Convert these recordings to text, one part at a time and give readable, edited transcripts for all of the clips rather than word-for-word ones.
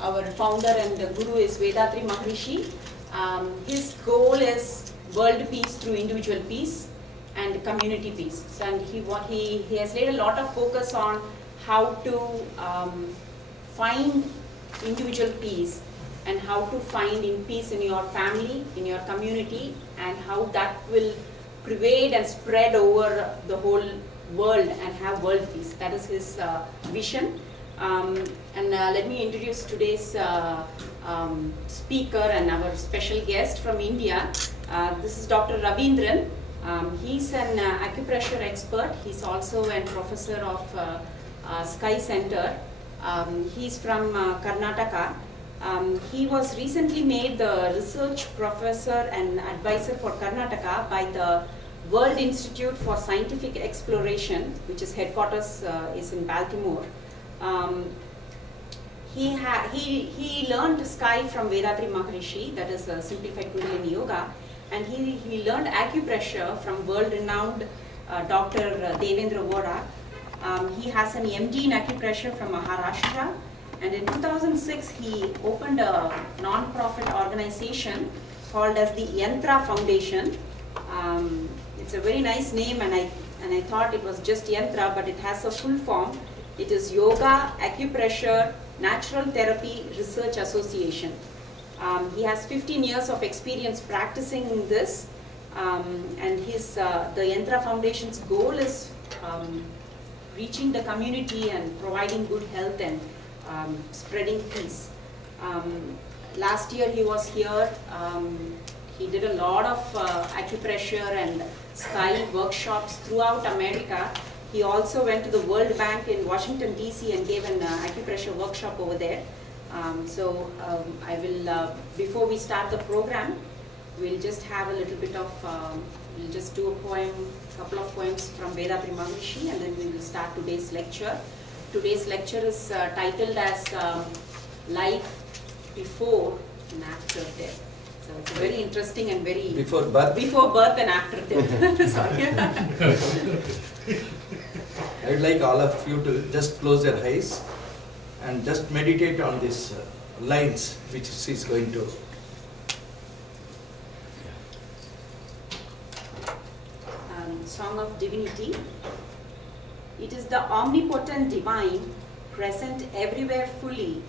our founder and guru is Vethathiri Maharishi. His goal is world peace through individual peace and community peace. So, and he has laid a lot of focus on how to find individual peace and how to find in peace in your family, in your community, and how that will pervade and spread over the whole world and have world peace. That is his vision. Let me introduce today's speaker and our special guest from India. This is Dr. Ravindran. He's an acupressure expert. He's also a professor of Sky Center. He's from Karnataka. He was recently made the research professor and advisor for Karnataka by the World Institute for Scientific Exploration, which is headquarters is in Baltimore. He learned Sky from Vethathiri Maharishi, that is simplified Kundalini Yoga, and he learned acupressure from world-renowned Dr. Devendra Vohra. He has an MD in acupressure from Maharashtra, and in 2006 he opened a non-profit organization called as the Yantra Foundation. It's a very nice name, and I thought it was just Yantra, but it has a full form. It is Yoga, Acupressure, Natural Therapy Research Association. He has 15 years of experience practicing this, and the Yantra Foundation's goal is reaching the community and providing good health and spreading peace. Last year he was here. He did a lot of acupressure and Sky workshops throughout America. He also went to the World Bank in Washington, D.C. and gave an acupressure workshop over there. I will, before we start the program, we'll just have a little bit of, we'll just do a poem, couple of poems from Vethathiri Maharishi, and then we will start today's lecture. Today's lecture is titled as Life Before and After Death. So it's very interesting and very... Before birth? Before birth and after death. Sorry. I would like all of you to just close your eyes and just meditate on these lines which she is going to. Song of Divinity. It is the omnipotent divine, present everywhere fully.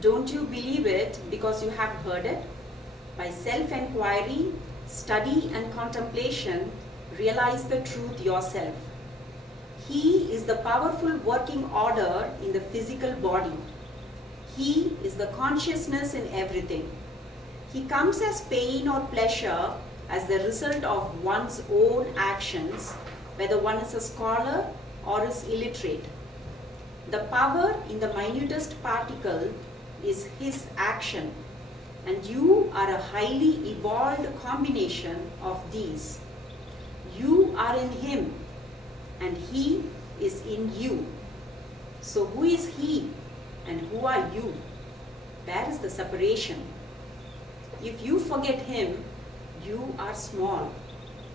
Don't you believe it because you have heard it? By self-enquiry, study and contemplation, realize the truth yourself. He is the powerful working order in the physical body. He is the consciousness in everything. He comes as pain or pleasure as the result of one's own actions, whether one is a scholar or is illiterate. The power in the minutest particle is his action, and you are a highly evolved combination of these. You are in him, and he is in you. So who is he and who are you? That is the separation. If you forget him, you are small.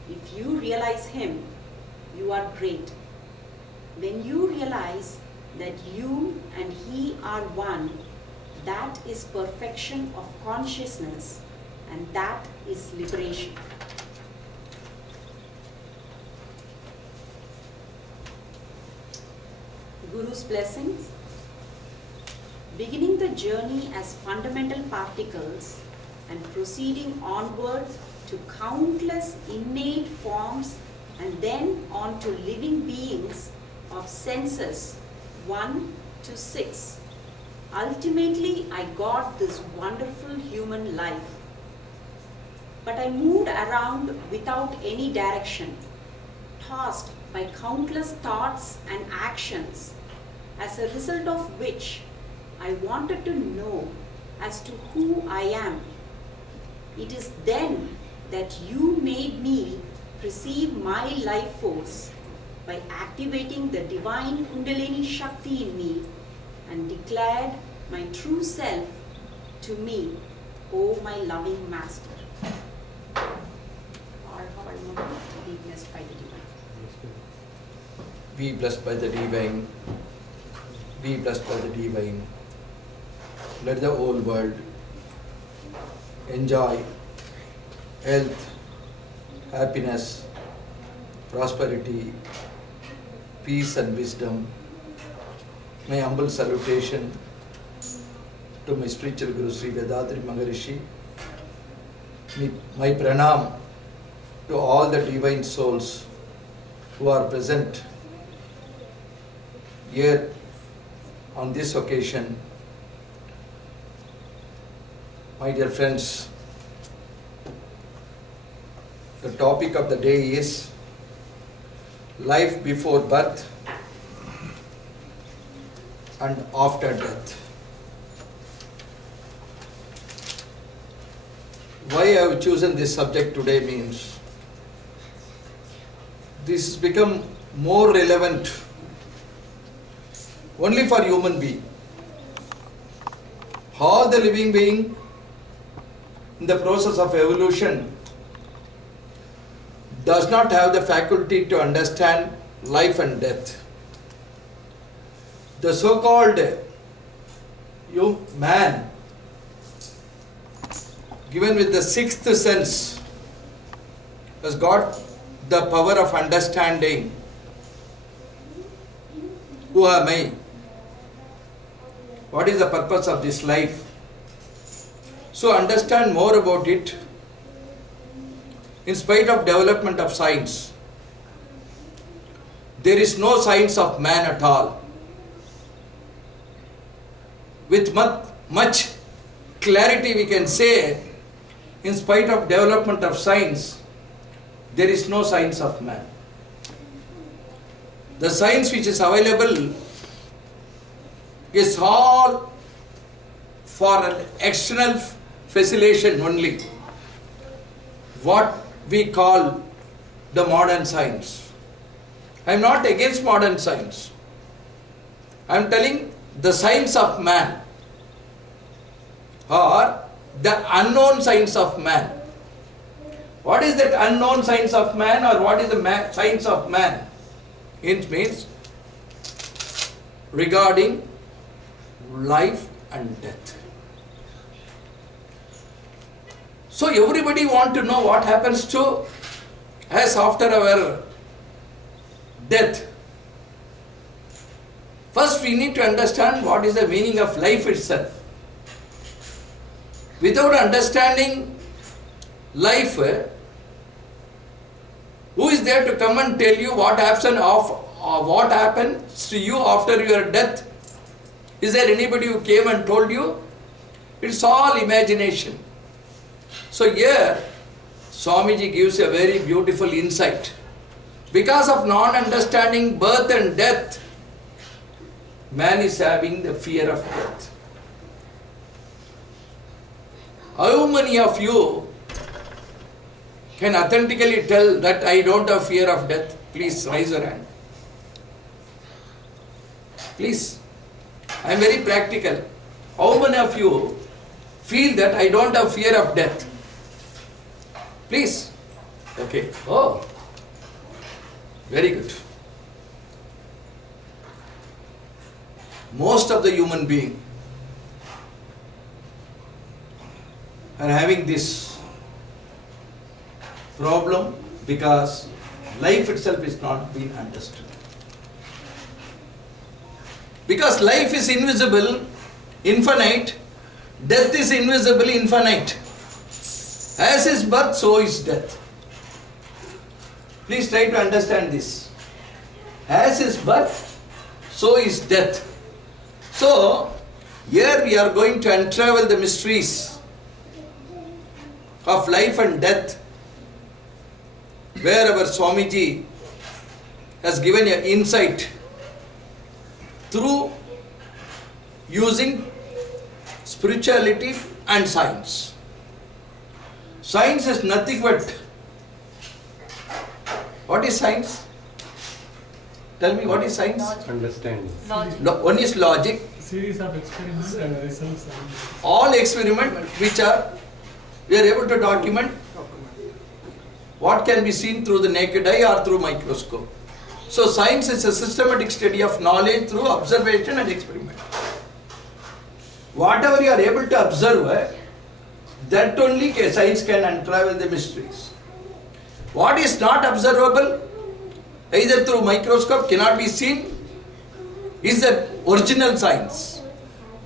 If you realize him, you are great. When you realize that you and he are one, that is perfection of consciousness, and that is liberation. Guru's blessings. Beginning the journey as fundamental particles and proceeding onward to countless innate forms and then on to living beings of senses 1 to 6. Ultimately, I got this wonderful human life. But I moved around without any direction, tossed by countless thoughts and actions, as a result of which I wanted to know as to who I am. It is then that you made me perceive my life force by activating the divine Kundalini Shakti in me and declared my true self to me, O my loving Master. Be blessed by the divine. Be blessed by the divine. Be blessed by the divine. let the whole world enjoy health, happiness, prosperity, peace and wisdom. My humble salutation to my spiritual Guru Sri Vedatri Maharishi. My pranam to all the divine souls who are present here on this occasion. My dear friends, the topic of the day is life before birth and after death. Why I have chosen this subject today means this has become more relevant only for human being. All the living being in the process of evolution does not have the faculty to understand life and death. The so-called man, given with the sixth sense, has got the power of understanding. Who am I? What is the purpose of this life? So understand more about it. In spite of development of science, there is no science of man at all. With much clarity we can say, in spite of development of science, there is no science of man. The science which is available is all for an external facilitation only. What we call the modern science. I am not against modern science. I am telling the science of man or the unknown science of man. What is that unknown science of man, or what is the science of man? It means regarding life and death. So everybody want to know what happens to us after our death. First we need to understand what is the meaning of life itself. Without understanding life, who is there to come and tell you what happens to you after your death? Is there anybody who came and told you? It's all imagination. So here, Swamiji gives a very beautiful insight. Because of non-understanding birth and death, man is having the fear of death. How many of you can authentically tell that I don't have fear of death? Please raise your hand. Please. I am very practical. How many of you feel that I don't have fear of death? Please. Okay. Oh. Very good. Most of the human beings are having this problem because life itself is not being understood. Because life is invisible, infinite, death is invisible, infinite. As is birth, so is death. Please try to understand this. As is birth, so is death. So, here we are going to unravel the mysteries of life and death, where our Swamiji has given an insight through using spirituality and science. Science is nothing but, what is science? Tell me, what is science? Understanding. One is logic. Series of experiments and results. All experiments which we are able to document what can be seen through the naked eye or through microscope. So science is a systematic study of knowledge through observation and experiment. Whatever you are able to observe, that only science can unravel the mysteries. What is not observable, either through microscope, cannot be seen, is the original science.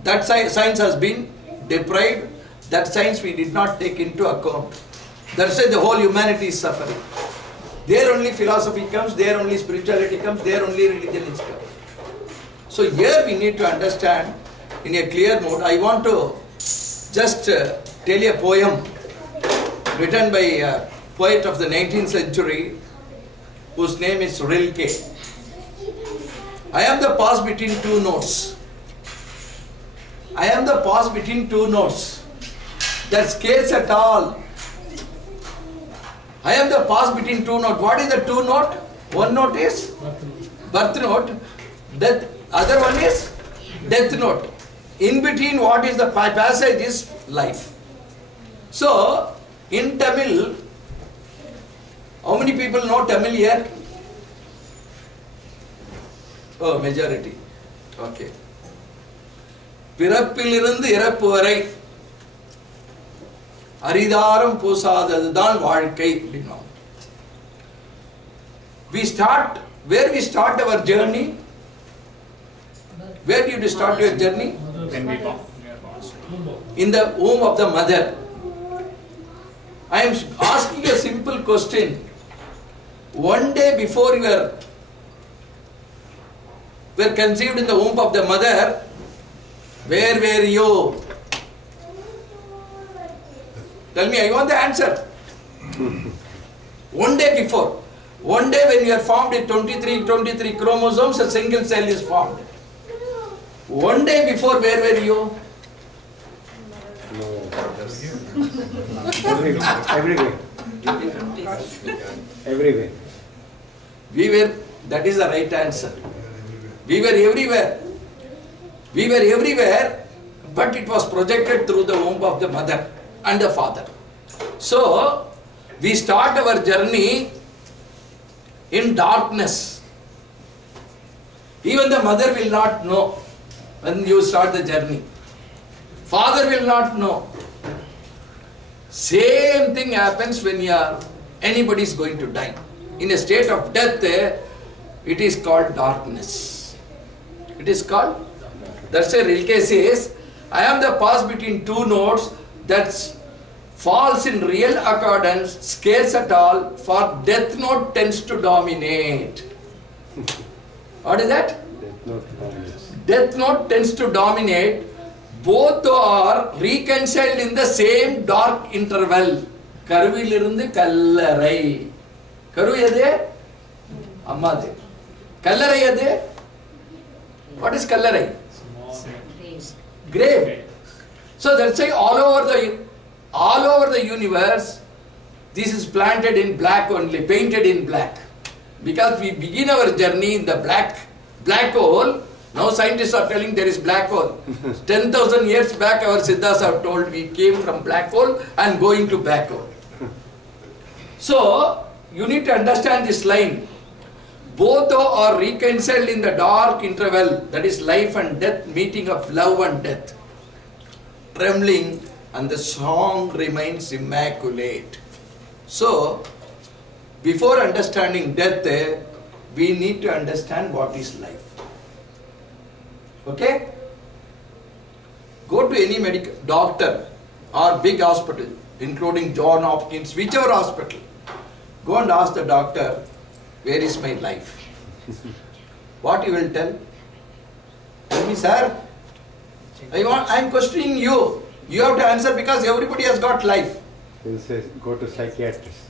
That science has been deprived. That science we did not take into account. That's why the whole humanity is suffering. There only philosophy comes, there only spirituality comes, there only religion is comes. So here we need to understand in a clear mode. I want to just tell a poem written by a poet of the 19th century whose name is Rilke. I am the pause between two notes. I am the pause between two notes that scarce at all. I am the pause between two notes. What is the two note? One note is birth note. Death. Other one is death note. In between what is the passage is life. So, in Tamil, how many people know Tamil here? Oh, majority. Okay. பிறப்பிலிருந்து இறப்பு வரை அரிதாரம் பூசாததுதான் வாழ்க்கை அப்படினோம். We start, where we start our journey? Where did you start your journey? In the womb of the mother. I am asking a simple question. One day before you were conceived in the womb of the mother, where were you? Tell me, I want the answer. One day before. One day when you are formed in 23 chromosomes, a single cell is formed. One day before, where were you? Everywhere. Everywhere. We were, that is the right answer. We were everywhere. We were everywhere, but it was projected through the womb of the mother and the father. So, we start our journey in darkness. Even the mother will not know when you start the journey. Father will not know. Same thing happens when anybody is going to die. In a state of death, it is called darkness. It is called. That's why Rilke says, I am the pause between two notes that falls in real accordance, scarce at all, for death note tends to dominate. What is that? Death note dominates. Death note tends to dominate. Both are reconciled in the same dark interval. Karuvilirundu kallarai. Karu yade? Amma de. Kallarai yade? What is kallarai? Grave. So that's why all over the universe, this is planted in black only, painted in black. Because we begin our journey in the black hole. Now scientists are telling there is black hole. 10,000 years back our Siddhas have told we came from black hole and going to black hole. So, you need to understand this line. Both are reconciled in the dark interval, that is life and death, meeting of love and death. Trembling, and the song remains immaculate. So, before understanding death, we need to understand what is life. Okay? Go to any medical doctor or big hospital, including John Hopkins, whichever hospital. Go and ask the doctor, where is my life? What he will tell? Tell me, sir, I am questioning you. You have to answer because everybody has got life. He will say, go to psychiatrist.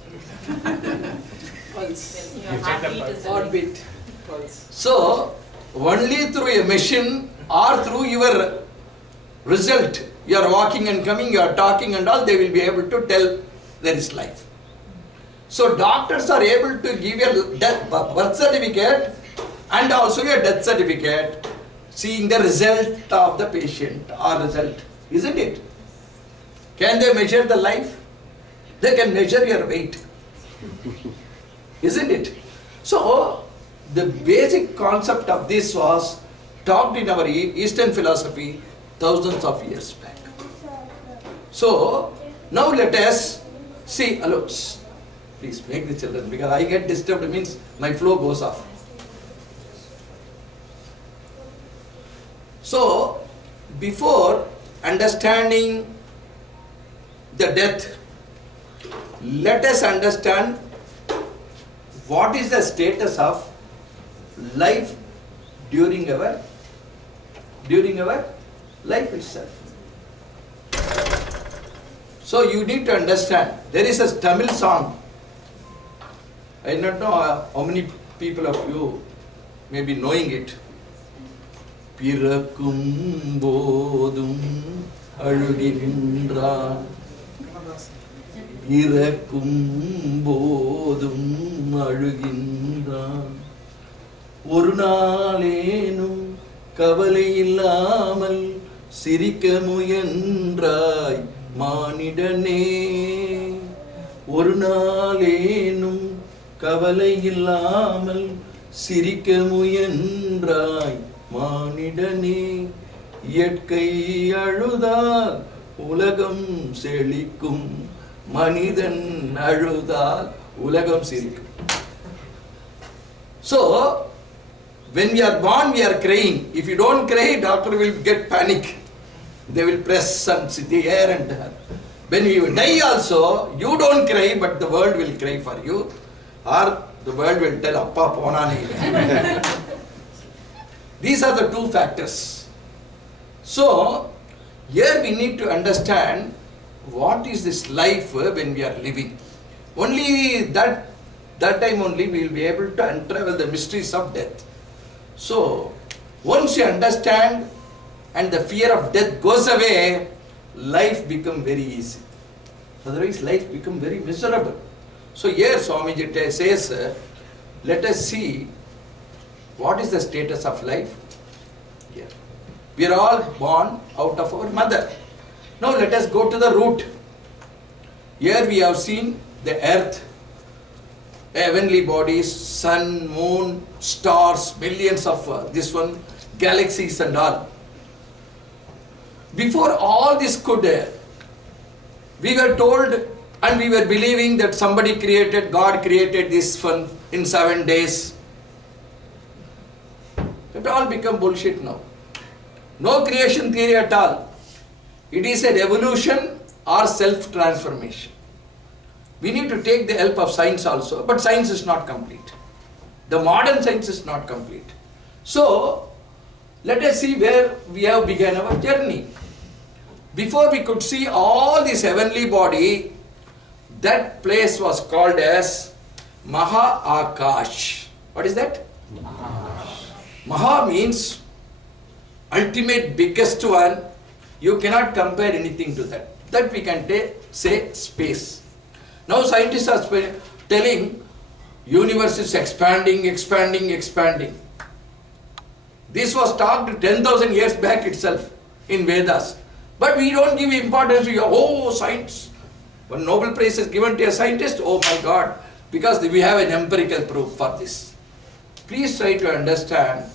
Pulse. Your heartbeat is Orbit. Pulse. So, only through a machine or through your result, you are walking and coming, you are talking and all, they will be able to tell there is life. So, doctors are able to give a birth certificate and also a death certificate, seeing the result of the patient or result, isn't it? Can they measure the life? They can measure your weight, isn't it? So, the basic concept of this was talked in our Eastern philosophy thousands of years back. So, now let us see, hello, please make the children, because I get disturbed, means my flow goes off. So, before understanding the death, let us understand what is the status of life during our life itself. So you need to understand, there is a Tamil song. I do not know how many people of you may be knowing it. Pirakkum bodum alugindran, Pirakkum bodum alugindran, Oru naalenu kavalai illamal sirikka muyandrai மானிடனே, ஒரு நாளேனும் கவலை இல்லாமல் சிரிக்க முயன்றாய் மானிடனே, இயற்கை அழுதால் உலகம் செழிக்கும், மனிதன் அழுதால் உலகம் சிரிக்கும். So, when we are born, we are crying. If you don't cry, doctor will get panic. They will press and sit here and there. When you die also, you don't cry, but the world will cry for you. Or the world will tell, Appa pona nahi. These are the two factors. So, here we need to understand what is this life when we are living. Only that time only we will be able to unravel the mysteries of death. So, once you understand and the fear of death goes away, life becomes very easy. Otherwise, life becomes very miserable. So here Swamiji says, let us see what is the status of life here. We are all born out of our mother. Now let us go to the root. Here we have seen the earth, heavenly bodies, sun, moon, stars, millions of galaxies and all. Before all this could, we were told and we were believing that somebody created, God created this one in 7 days. It all become bullshit now. No creation theory at all. It is a revolution or self-transformation. We need to take the help of science also, but science is not complete. The modern science is not complete. So, let us see where we have begun our journey. Before we could see all this heavenly body, that place was called as Maha Akash. What is that? Maha means ultimate, biggest one. You cannot compare anything to that. That we can say space. Now scientists are telling universe is expanding, expanding, expanding. This was talked 10,000 years back itself in Vedas. But we don't give importance to science. When Nobel Prize is given to a scientist, oh my God, because we have an empirical proof for this. Please try to understand,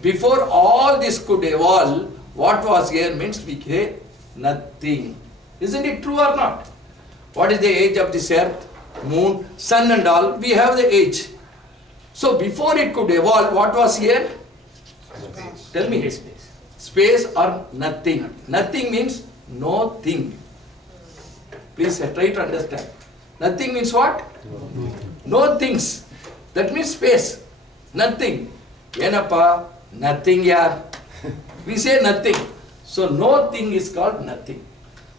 before all this could evolve, what was here means we say nothing. Isn't it true or not? What is the age of this earth, moon, sun and all? We have the age. So before it could evolve, what was here? Space. Tell me. Space or nothing. Nothing means no thing. Please try to understand. Nothing means what? No things. That means space. Nothing. Yenappa, nothing ya. We say nothing. So no thing is called nothing.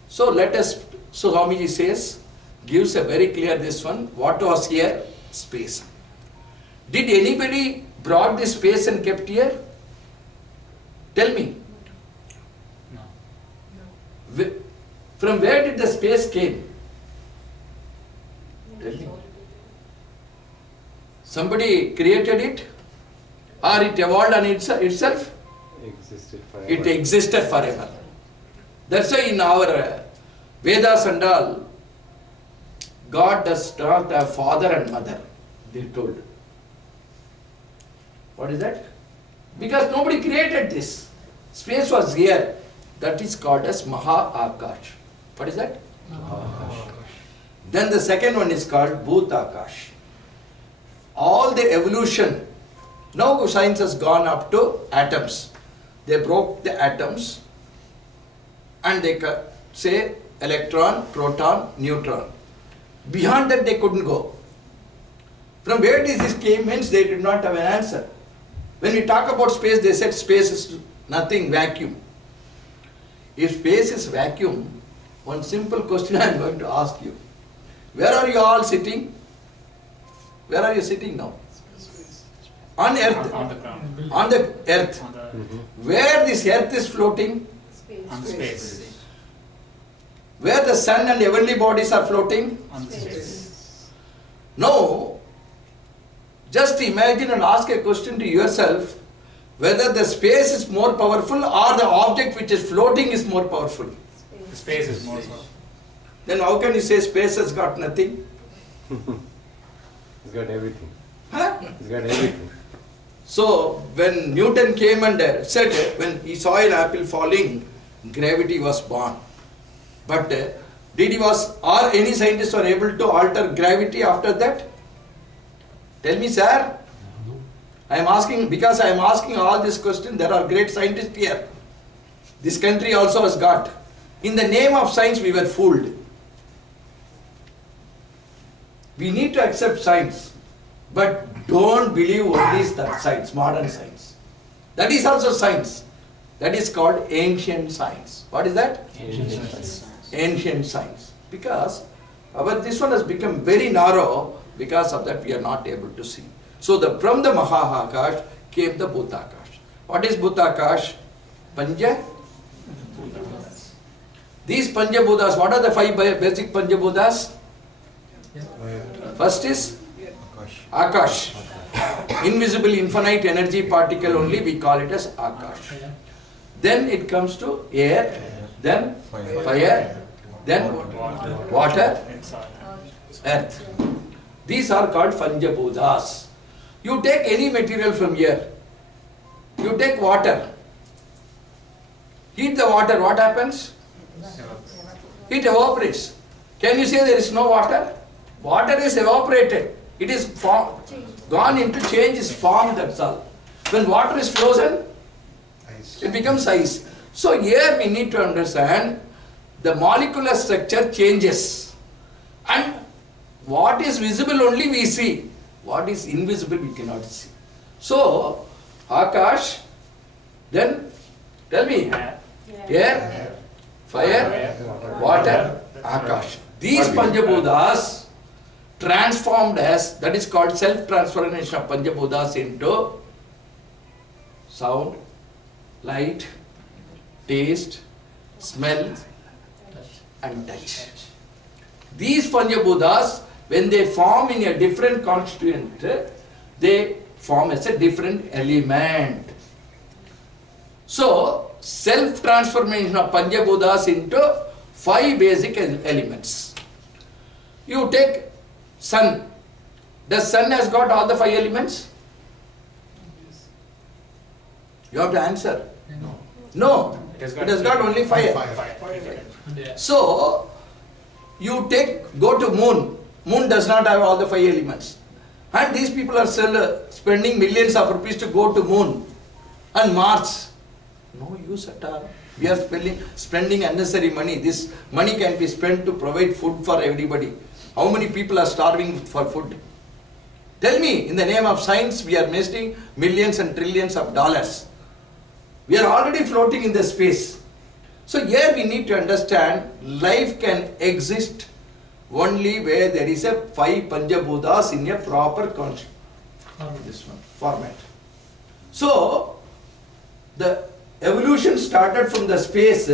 So let us, so Swamiji says, gives a very clear this one. What was here? Space. Did anybody brought this space and kept here? Tell me. No. From where did the space came? Tell me. Somebody created it? Or it evolved on itself? Existed forever. It existed forever. That's why in our Vedas and all, God does not have father and mother, they told. What is that? Because nobody created this. Space was here. That is called as Maha-Akash. What is that? Then the second one is called Bhut-Akash. All the evolution, now science has gone up to atoms. They broke the atoms and they say electron, proton, neutron. Beyond that they couldn't go. From where this came means they did not have an answer. When we talk about space, they said space is nothing, vacuum. If space is vacuum, one simple question I am going to ask you. Where are you all sitting? Where are you sitting now? On earth. On the ground. On the earth. On the Where this earth is floating? on space. Where the sun and heavenly bodies are floating? On space. No. Just imagine and ask a question to yourself whether the space is more powerful or the object which is floating is more powerful. The space is more so. Then how can you say space has got nothing? It's got everything. Huh? It's got everything. So when Newton came and said when he saw an apple falling, gravity was born. But or any scientists were able to alter gravity after that? Tell me, sir. I am asking, because I am asking all this question, there are great scientists here. This country also has got. In the name of science, we were fooled. We need to accept science, but don't believe only that science, modern science. That is also science. That is called ancient science. What is that? Ancient science. Ancient science. Because this one has become very narrow, because of that we are not able to see. So from the Maha-Akash came the Bhut-Akash. What is Bhut-Akash? Panja? These Panjabhutas, what are the 5 basic Panjabhutas? First is Akash. Invisible infinite energy particle only, we call it as Akash. Then it comes to air, then fire, then water, earth. These are called Panjabhutas. You take any material from here. You take water. Heat the water, what happens? It evaporates. Can you say there is no water? Water is evaporated. It is gone into change its form, that's all. When water is frozen, it becomes ice. So here we need to understand the molecular structure changes. And what is visible only we see. What is invisible we cannot see. So, Akash, then tell me, air, fire, water, Akash. These Panjabhutas transformed as, that is called self-transformation of Panjabhutas into sound, light, taste, smell and touch. These Panjabhutas, when they form in a different constituent, they form as a different element. So, self-transformation of Panjabhutas into 5 basic elements. You take sun. Does sun has got all the 5 elements? You have to answer. No. It has got only fire. So, you go to moon. Moon does not have all the 5 elements. And these people are still spending millions of rupees to go to moon. And Mars. No use at all. We are spending unnecessary money. This money can be spent to provide food for everybody. How many people are starving for food? Tell me, in the name of science, we are wasting millions and trillions of dollars. We are already floating in the space. So here we need to understand life can exist only where there is a 5 Panjabhutas in a proper format. So the evolution started from the space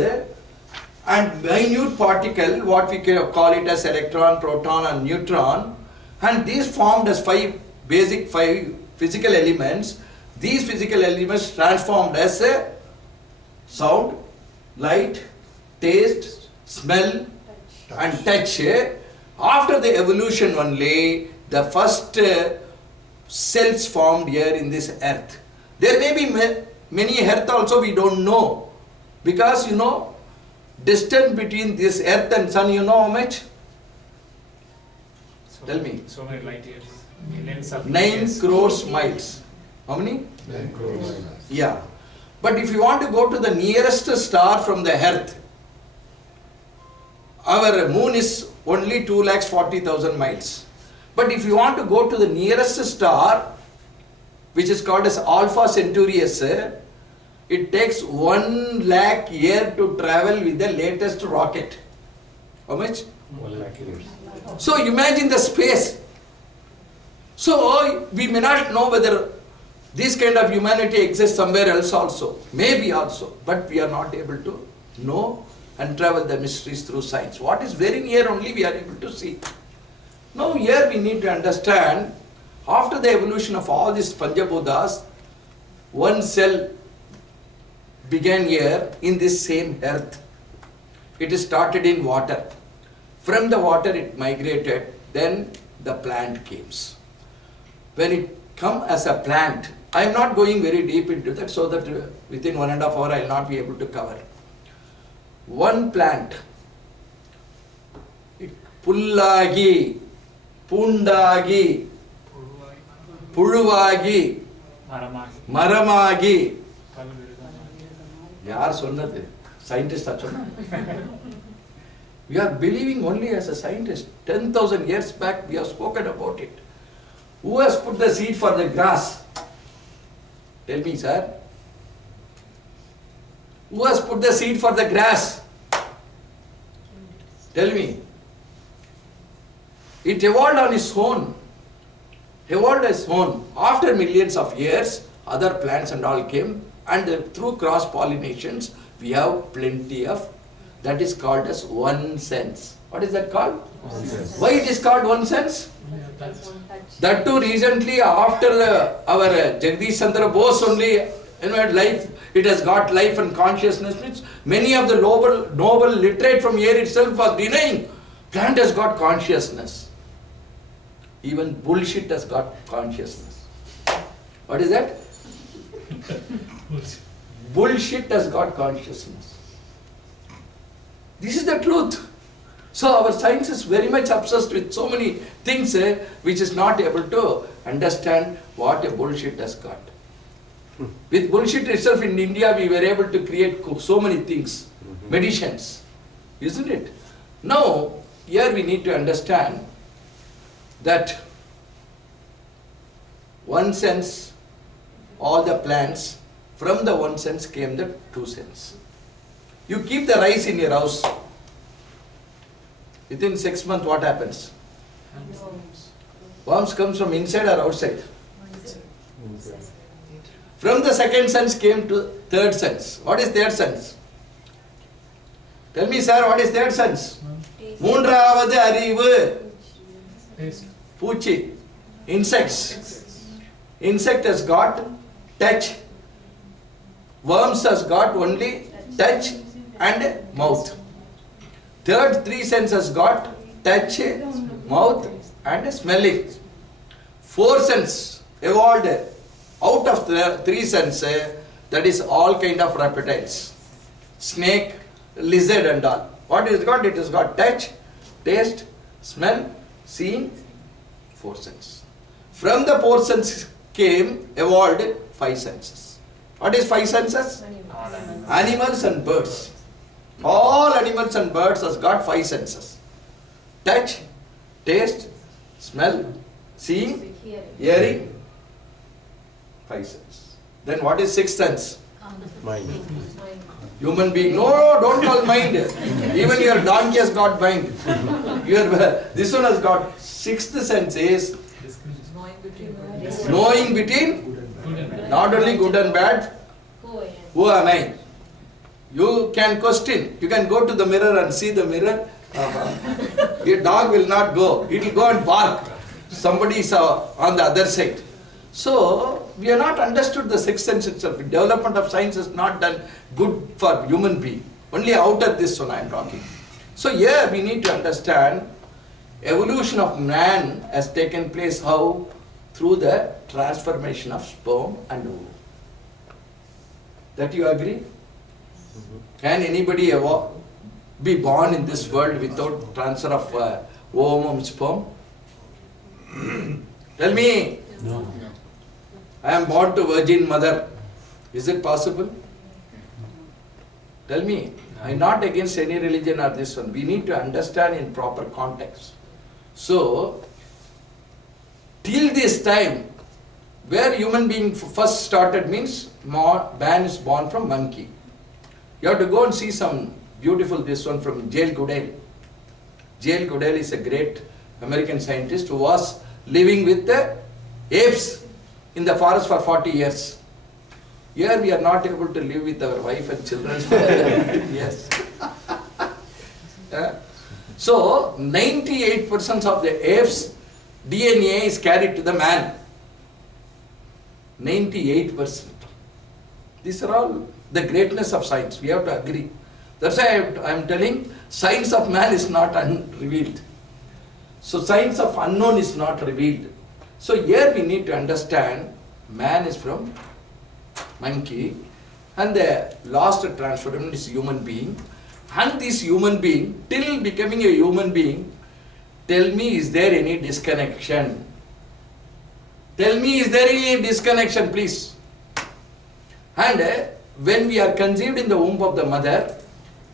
and minute particle, what we can call it as electron, proton and neutron, and these formed as 5 physical elements. These physical elements transformed as sound, light, taste, smell and touch. After the evolution only, the first cells formed here in this earth. There may be many earth also we don't know. Because you know, distance between this earth and sun, you know how much? So, Tell me. So many light years. Millions of 9 years. crores miles. How many? 9 crores. Yeah. But if you want to go to the nearest star from the earth, our moon is only 2,40,000 miles. But if you want to go to the nearest star, which is called as Alpha Centaurus, it takes 1 lakh year to travel with the latest rocket. How much? 1 lakh years. So imagine the space. So we may not know whether this kind of humanity exists somewhere else also. Maybe also. But we are not able to know and travel the mysteries through science. What is very near only we are able to see. Now here we need to understand, after the evolution of all these Panchabhutas, one cell began here in this same earth. It started in water. From the water it migrated, then the plant came. When it come as a plant, I am not going very deep into that so that within 1.5 hours I will not be able to cover. One plant, pullagi, pundagi, puluvagi, maramagi. Yaar sonnathu? Scientist are sonnathu. We are believing only as a scientist. 10,000 years back we have spoken about it. Who has put the seed for the grass? Tell me, sir. Who has put the seed for the grass? Tell me. It evolved on its own. Evolved its own. After millions of years, other plants and all came, and through cross-pollinations, we have plenty of, that is called as one sense. What is that called? One sense. Why it is called one sense? That too recently after our Jagdish Chandra Bose only life, it has got life and consciousness. Means many of the noble literate from here itself was denying plant has got consciousness. Even bullshit has got consciousness. What is that? Bullshit has got consciousness. This is the truth. So our science is very much obsessed with so many things which is not able to understand what a bullshit has got. With bullshit itself in India we were able to create so many things, medicines, isn't it? Now here we need to understand that one sense, all the plants, from the one sense came the two sense. You keep the rice in your house. Within 6 months, what happens? Worms comes from inside or outside? From the second sense came to third sense. What is third sense? Tell me, sir, what is third sense? Moonravadu arivu. Poochi. Insects. Insect has got touch. Worms has got only touch and mouth. Third three senses got touch, mouth and smelling. Four sense evolved out of the three senses, that is all kind of reptiles. Snake, lizard and all. What is got? It has got touch, taste, smell, seeing, four senses. From the four senses came, evolved five senses. What is five senses? Animals and birds. All animals and birds has got five senses. Touch, taste, smell, seeing, hearing, five senses. Then what is sixth sense? Mind. Human being. No, don't call mind. Even your donkey has got mind. This one has got sixth sense is knowing between not only good and bad. Who am I? You can question. You can go to the mirror and see the mirror. Your dog will not go. It will go and bark. Somebody is on the other side. So, we have not understood the sixth sense itself. The development of science is not done good for human being. Only outer this one I am talking. So, here we need to understand evolution of man has taken place how? Through the transformation of sperm and ovum. That you agree? Can anybody ever be born in this world without transfer of ovum and sperm? Tell me. No. I am born to virgin mother. Is it possible? Tell me. I am not against any religion or this one. We need to understand in proper context. So, till this time, where human being first started means man is born from monkey. You have to go and see some beautiful this one from J.L. Goodale. J.L. Goodale is a great American scientist who was living with the apes in the forest for 40 years. Here we are not able to live with our wife and children for yes. So 98% of the apes DNA is carried to the man. 98%. These are all the greatness of science. We have to agree. That's why I am telling science of man is not unrevealed. So science of unknown is not revealed. So here we need to understand man is from monkey and the last transformation is human being. And this human being, till becoming a human being, tell me, is there any disconnection? Tell me, is there any disconnection, please? And when we are conceived in the womb of the mother,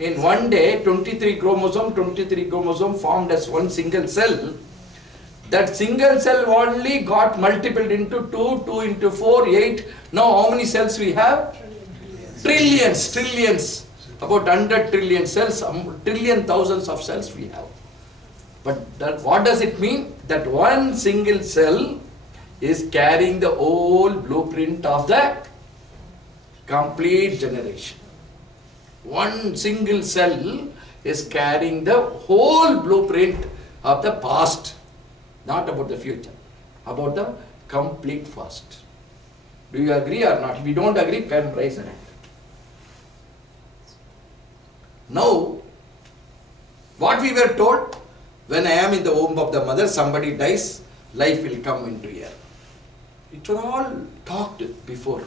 in one day, 23 chromosome formed as one single cell. That single cell only got multiplied into 2, 2 into 4, 8. Now how many cells we have? Trillions, trillions. About 100 trillion cells, trillion thousands of cells we have. But that, what does it mean? That one single cell is carrying the whole blueprint of the complete generation. One single cell is carrying the whole blueprint of the past, not about the future, about the complete past. Do you agree or not? If you don't agree, can raise a hand. Now, what we were told, when I am in the womb of the mother, somebody dies, life will come into here. It was all talked before.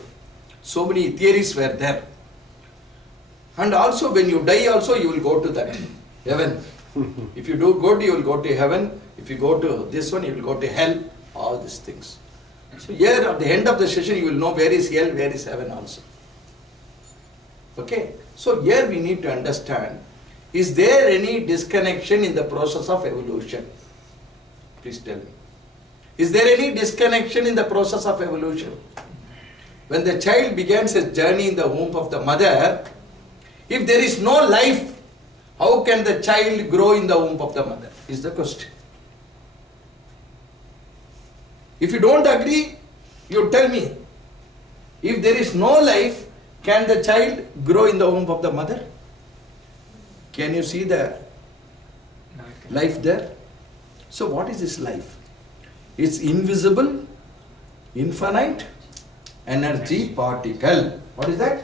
So many theories were there. And also when you die also, you will go to that heaven. If you do good, you will go to heaven. If you go to this one, you will go to hell. All these things. So here at the end of the session, you will know where is hell, where is heaven also. Okay. So here we need to understand, is there any disconnection in the process of evolution? Please tell me. Is there any disconnection in the process of evolution? When the child begins his journey in the womb of the mother, if there is no life, how can the child grow in the womb of the mother? Is the question. If you don't agree, you tell me. If there is no life, can the child grow in the womb of the mother? Can you see the life there? So what is this life? It's invisible, infinite energy particle. What is that?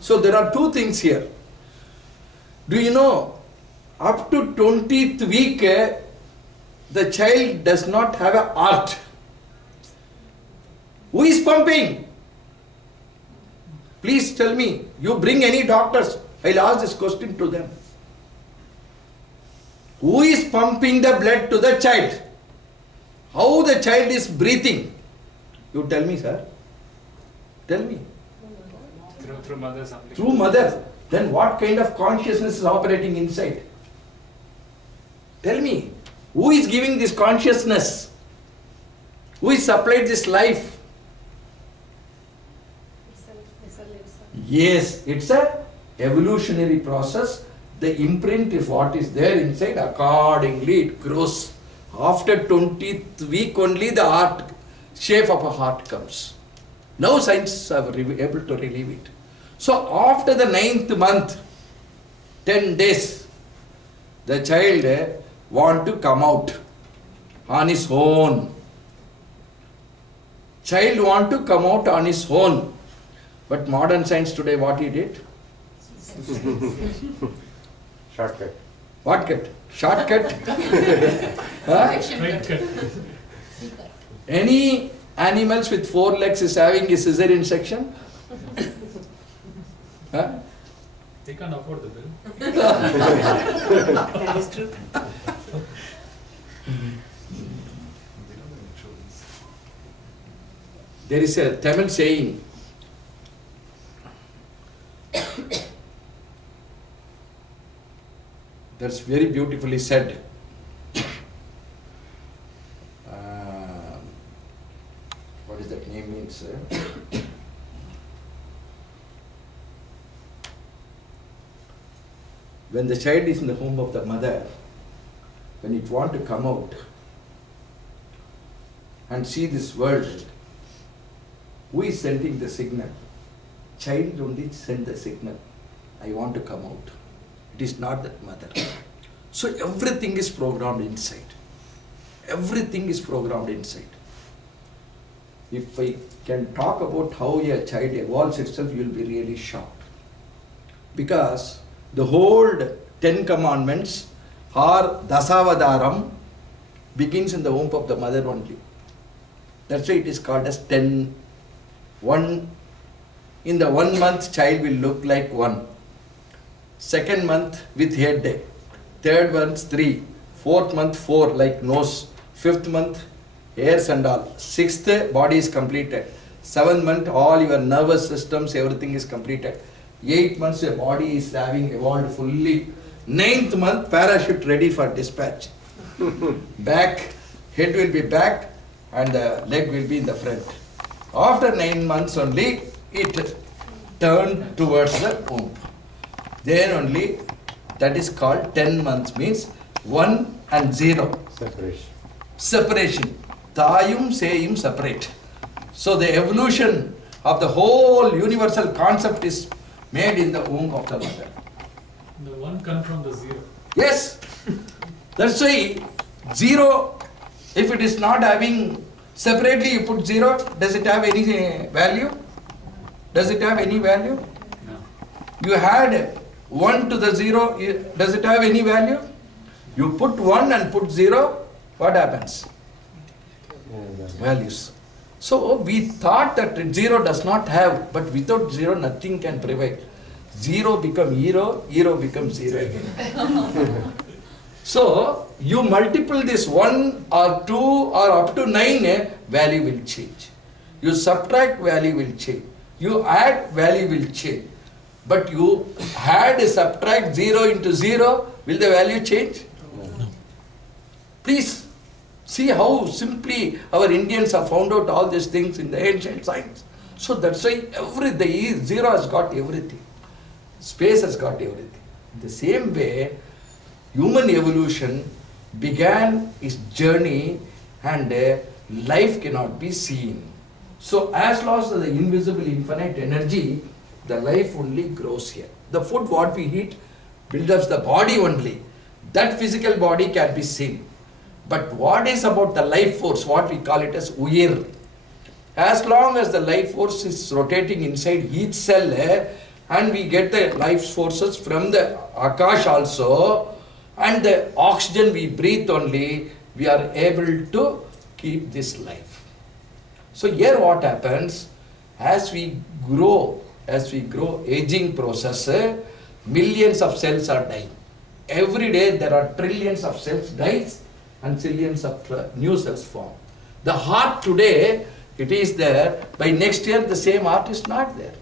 So there are two things here. Do you know, up to 20th week, the child does not have a heart. Who is pumping? Please tell me. You bring any doctors, I'll ask this question to them. Who is pumping the blood to the child? How the child is breathing? You tell me, sir. Tell me. Through mother. Through mother. Then what kind of consciousness is operating inside? Tell me. Who is giving this consciousness? Who is supplied this life? Yes, it's a evolutionary process. The imprint is what is there inside, accordingly it grows. After 20th week only the heart, shape of a heart comes. Now science are able to relieve it. So after the 9th month, 10 days, the child want to come out on his own. Child want to come out on his own. But modern science today, what he did? Shortcut. What cut? Shortcut? Huh? Any animals with 4 legs is having a cesarean section? Huh? They can't afford the bill. That is true. There is a Tamil saying, that's very beautifully said. What is that name means? When the child is in the womb of the mother, when it wants to come out and see this world, who is sending the signal? Child only send the signal. I want to come out. It is not that mother. So everything is programmed inside. Everything is programmed inside. If I can talk about how a child evolves itself, you will be really shocked. Because the whole 10 commandments or Dasavadaram begins in the womb of the mother only. That's why it is called as 10. In the 1 month, child will look like 1. Second month with head. Third month 3. Fourth month 4 like nose. Fifth month ears and all. Sixth body is completed. 7th month all your nervous systems, everything is completed. 8 months your body is having evolved fully. 9th month parachute ready for dispatch. Back, head will be back and the leg will be in the front. After 9 months only it turned towards the womb. Then only that is called 10 months means 1 and 0. Separation. Separation. Tayum Seyum separate. So the evolution of the whole universal concept is made in the womb of the mother. The 1 comes from the 0. Yes. That's why 0, if it is not having separately you put 0, does it have any value? Does it have any value? No. You had 1 to the 0, does it have any value? You put 1 and put 0, what happens? Values. So we thought that 0 does not have, but without 0 nothing can prevail. 0 become 0, 0 becomes 0 again. So you multiple this 1 or 2 or up to 9, value will change. You subtract, value will change. You add, value will change. But you add, subtract 0 into 0, will the value change? No. Please see how simply our Indians have found out all these things in the ancient science. So that's why the 0 has got everything. Space has got everything. In the same way, human evolution began its journey and life cannot be seen. So as long as the invisible infinite energy, the life only grows here. The food what we eat builds up the body only. That physical body can be seen. But what is about the life force, what we call it as Uyir? As long as the life force is rotating inside each cell, and we get the life forces from the Akash also, and the oxygen we breathe only, we are able to keep this life. So here what happens, as we grow, aging process, millions of cells are dying. Every day there are trillions of cells dies and trillions of new cells form. The heart today, it is there, by next year the same heart is not there.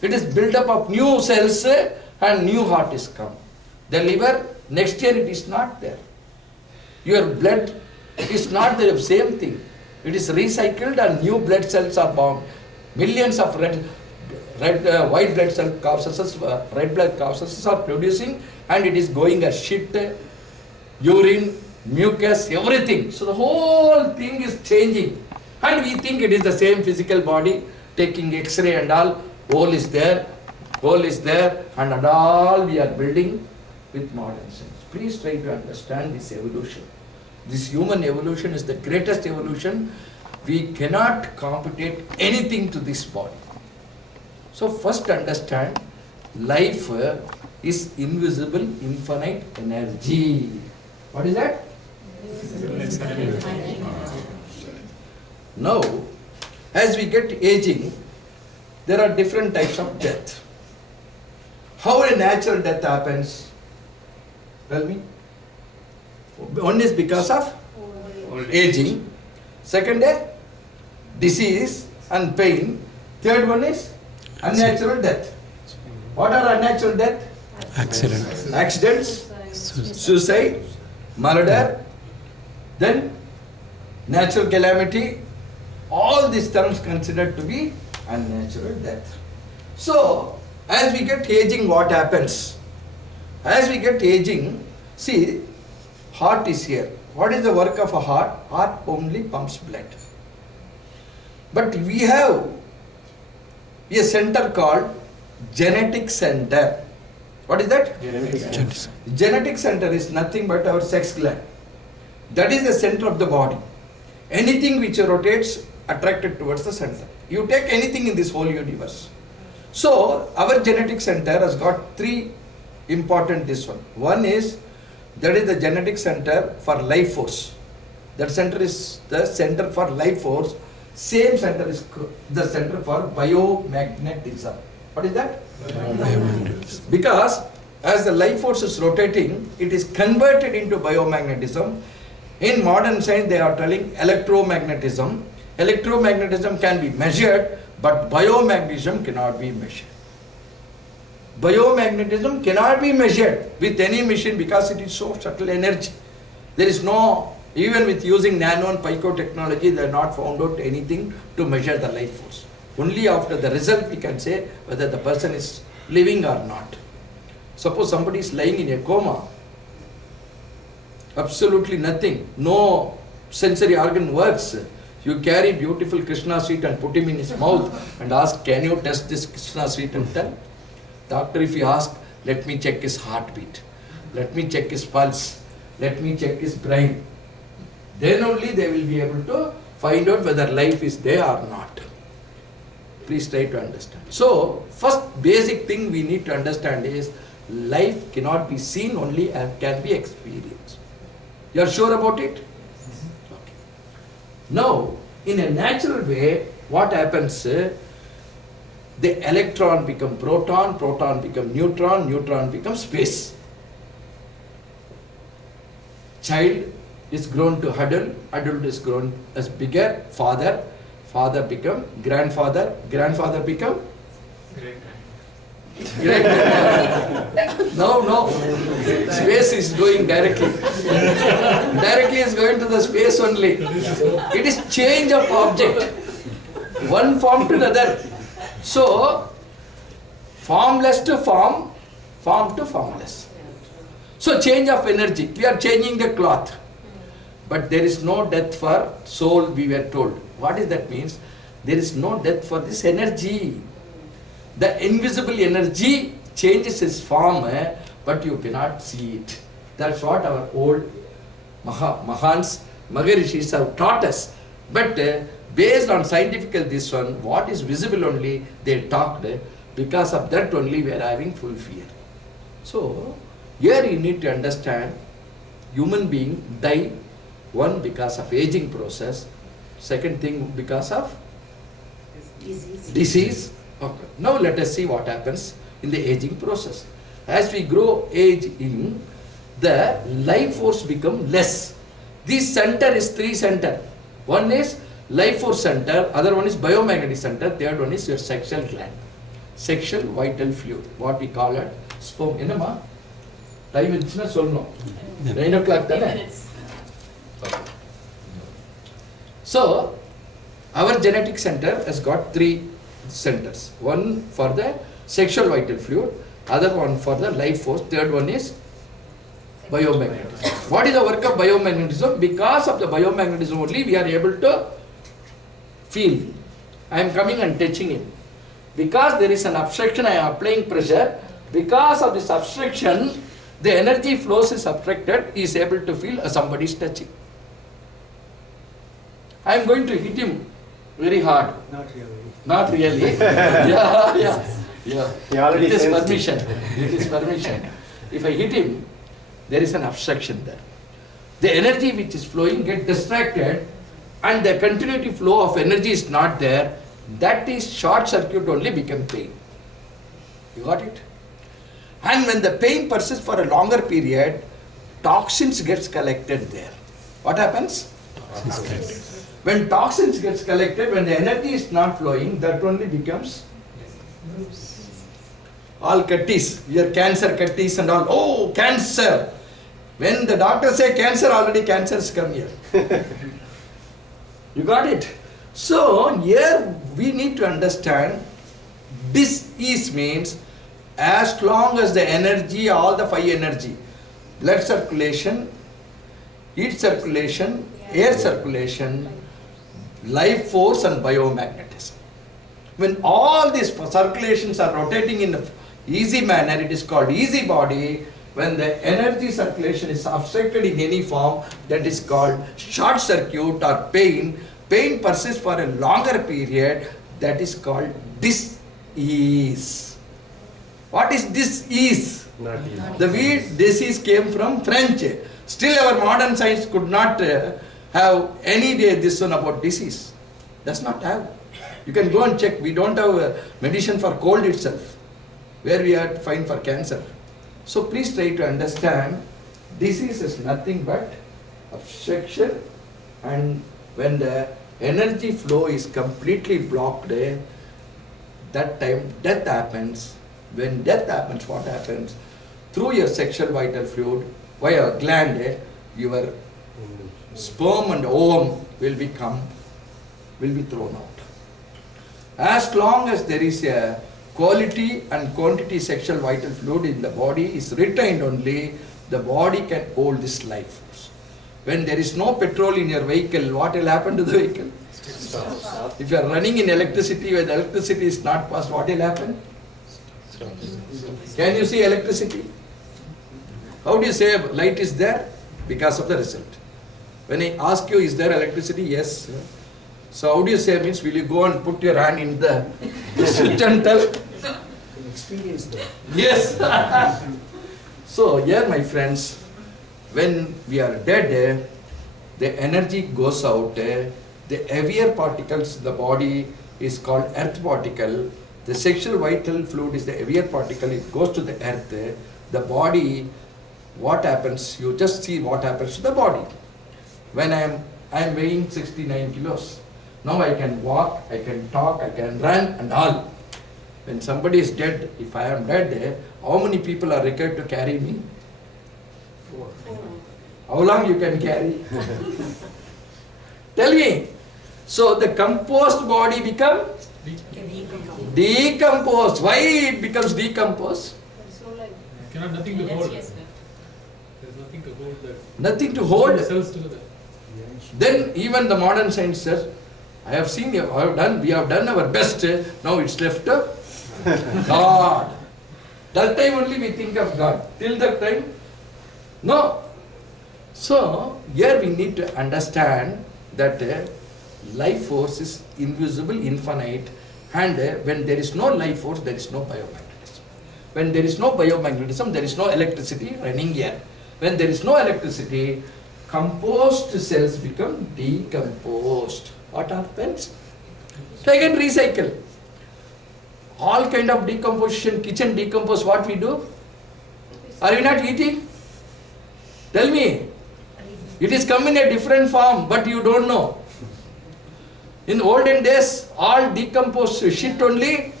It is built up of new cells and new heart is come. The liver, next year it is not there. Your blood is not the same thing. It is recycled and new blood cells are born. Millions of white blood cell corpuscles, red blood corpuscles are producing, and it is going as shit, urine, mucus, everything. So the whole thing is changing. And we think it is the same physical body, taking X-ray and all, hole is there, and all we are building with modern science. Please try to understand this evolution. This human evolution is the greatest evolution. We cannot compute anything to this body. So first understand, life is invisible, infinite energy. What is that? Now, as we get aging, there are different types of death. How a natural death happens? Tell me. One is because of aging. Second is disease and pain. Third one is unnatural death. What are unnatural death? Accidents, suicide, murder, then natural calamity. All these terms considered to be unnatural death. So, as we get aging, what happens? As we get aging, see, heart is here. What is the work of a heart? Heart only pumps blood. But we have a center called genetic center. What is that? Genetic center is nothing but our sex gland. That is the center of the body. Anything which rotates attracted towards the center. You take anything in this whole universe. So our genetic center has got three important this one. One is, that is the genetic center for life force. That center is the center for life force. Same center is the center for biomagnetism. What is that? Because as the life force is rotating, it is converted into biomagnetism. In modern science, they are telling electromagnetism. Electromagnetism can be measured, but biomagnetism cannot be measured. Biomagnetism cannot be measured with any machine because it is so subtle energy. There is no, even with using nano and pico technology, they are not found out anything to measure the life force. Only after the result we can say whether the person is living or not. Suppose somebody is lying in a coma, absolutely nothing, no sensory organ works. You carry beautiful Krishna sweet and put him in his mouth and ask, can you test this Krishna sweet and tell? Doctor, if you ask, let me check his heartbeat, let me check his pulse, let me check his brain. Then only they will be able to find out whether life is there or not. Please try to understand. So, first basic thing we need to understand is life cannot be seen only and can be experienced. You are sure about it? Okay. Now, in a natural way, what happens? The electron become proton, proton become neutron, neutron becomes space. Child is grown to adult, adult is grown as bigger, father, father become grandfather, grandfather become great. No, space is going directly. Directly is going to the space only. It is change of object, one form to another. So, formless to form, form to formless. So, change of energy. We are changing the cloth. But there is no death for soul, we were told. What does that mean? There is no death for this energy. The invisible energy changes its form, but you cannot see it. That's what our old Mahans, Maharishis have taught us. But based on scientific this one, what is visible only, they talked. Because of that only we are having full fear. So, here you need to understand, human being die, one because of aging process, second thing because of disease. Okay. Now let us see what happens in the aging process. As we grow aging, the life force become less. This center is three center. One is life force center, other one is biomagnetic center, third one is your sexual gland. Sexual vital fluid, what we call it, sperm. Enama? Time is 9 o'clock. So, our genetic center has got three centers. One for the sexual vital fluid, other one for the life force, third one is biomagnetism. What is the work of biomagnetism? Because of the biomagnetism only we are able to feel. I am coming and touching him. Because there is an obstruction, I am applying pressure. Because of this obstruction, the energy flows is obstructed, he is able to feel somebody is touching. I am going to hit him very hard. Not really. Not really. Yeah. He already It is sensed permission. It is permission. If I hit him, there is an obstruction there. The energy which is flowing gets distracted and the continuity flow of energy is not there. That is short circuit only become pain. You got it? And when the pain persists for a longer period, toxins gets collected there. What happens? When toxins gets collected, when the energy is not flowing, that only becomes all cutties. Your cancer cutties and all. Oh, cancer! When the doctor say cancer, already cancer has come here. You got it? So here we need to understand dis-ease means as long as the energy, all the 5 energy, blood circulation, heat circulation, air circulation, life force and biomagnetism. When all these circulations are rotating in an easy manner, it is called easy body. When the energy circulation is obstructed in any form, that is called short circuit or pain. Pain persists for a longer period, that is called dis-ease. What is dis-ease? Not easy. The word disease came from French. Still our modern science could not have any day this one about disease. Does not have. You can go and check. We don't have a medicine for cold itself. Where we are to find for cancer. So please try to understand, disease is nothing but obstruction, and when the energy flow is completely blocked, that time death happens. When death happens, what happens? Through your sexual vital fluid, via a gland, your sperm and ovum will be thrown out. As long as there is a quality and quantity sexual vital fluid in the body is retained only, the body can hold this life force. When there is no petrol in your vehicle, what will happen to the vehicle? Stop. If you are running in electricity, when the electricity is not passed, what will happen? Stop. Can you see electricity? How do you say light is there? Because of the result. When I ask you, is there electricity? Yes. So how do you say? Means will you go and put your hand in the switch and tell? Experience that. Yes. So here, my friends, when we are dead, the energy goes out. The heavier particles in the body is called earth particle. The sexual vital fluid is the heavier particle. It goes to the earth. The body, what happens? You just see what happens to the body. When I am weighing 69 kilos. Now I can walk, I can talk, I can run and all. When somebody is dead, if I am dead, how many people are required to carry me? 4. How long you can carry? Tell me. So the composed body become decomposed. Why it becomes decomposed? Cannot nothing to hold. There's nothing to hold that. Nothing to hold. Cells together. Then even the modern science says, I have seen you, we have done our best, now it's left God. That time only we think of God. Till that time, no. So, here we need to understand that life force is invisible, infinite, and when there is no life force, there is no biomagnetism. When there is no biomagnetism, there is no electricity running here. When there is no electricity, composed cells become decomposed. What happens? So again recycle. All kind of decomposition, kitchen decompose, what we do? Are we not eating? Tell me. It is come in a different form, but you don't know. In olden days, all decomposed shit only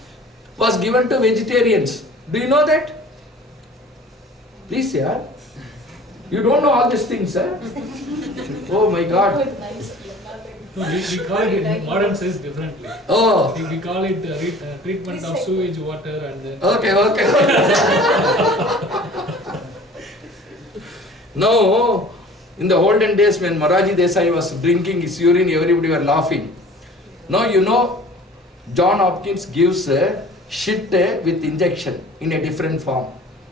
was given to vegetarians. Do you know that? Please, yeah. You don't know all these things, eh? Oh my God. No, we call it in modern sense differently. Oh. We call it treatment of sewage water and then. Okay. No, in the olden days when Moraji Desai was drinking his urine, everybody were laughing. Now you know, John Hopkins gives shit with injection in a different form.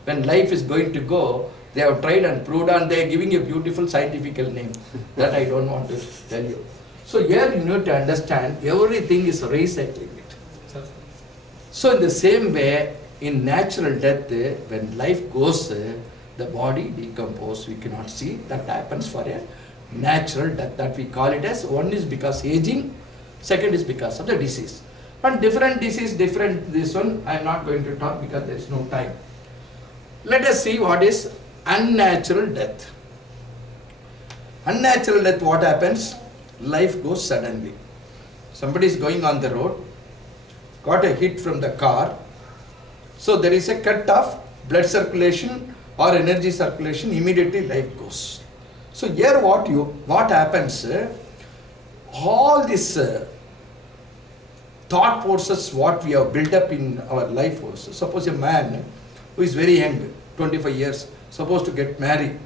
When life is going to go, they have tried and proved, and they are giving a beautiful scientific name that I don't want to tell you. So here you need to understand, everything is recycling it. So in the same way, in natural death, when life goes, the body decomposes, we cannot see. That happens for a natural death, that we call it as, one is because aging, second is because of the disease. And different disease, different this one, I am not going to talk because there is no time. Let us see what is unnatural death. Unnatural death, what happens? Life goes suddenly. Somebody is going on the road, got a hit from the car, so there is a cut of blood circulation or energy circulation, immediately life goes. So here what happens, all this thought forces what we have built up in our life force. Suppose a man who is very young, 25 years, supposed to get married,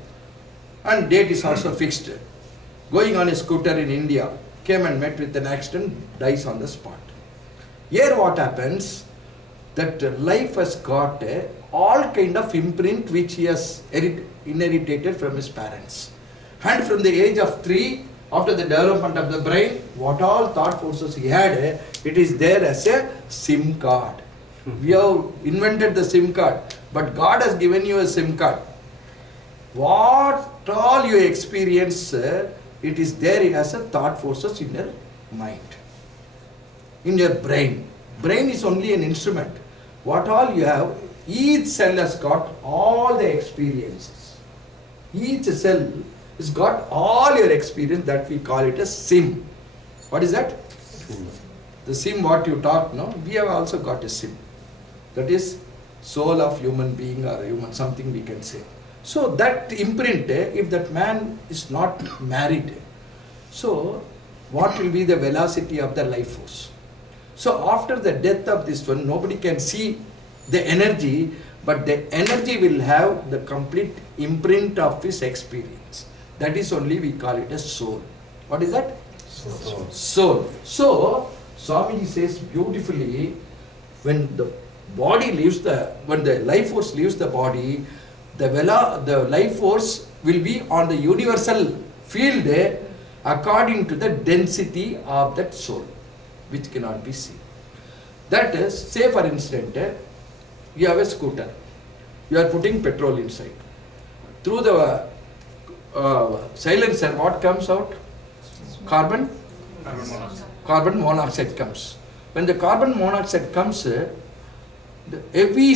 and date is also fixed, going on a scooter in India, came and met with an accident, dies on the spot. Here what happens, that life has got all kind of imprint which he has inherited from his parents. And from the age of 3, after the development of the brain, what all thought forces he had, it is there as a SIM card. We have invented the SIM card, but God has given you a SIM card. What all you experience, it is there as a thought forces in your mind, in your brain. Brain is only an instrument. What all you have, each cell has got all the experiences. Each cell has got all your experience, that we call it a SIM. What is that? The SIM what you talk, no? We have also got a SIM. That is soul of human being or human, something we can say. So that imprint, if that man is not married, so what will be the velocity of the life force? So after the death of this one, nobody can see the energy, but the energy will have the complete imprint of his experience. That is only we call it a soul. What is that? Soul. Soul. So Swamiji says beautifully, when the body leaves when the life force leaves the body, the life force will be on the universal field according to the density of that soul, which cannot be seen. That is, say for instance, you have a scooter, you are putting petrol inside. Through the silencer, what comes out? Carbon monoxide comes. When the carbon monoxide comes, the heavy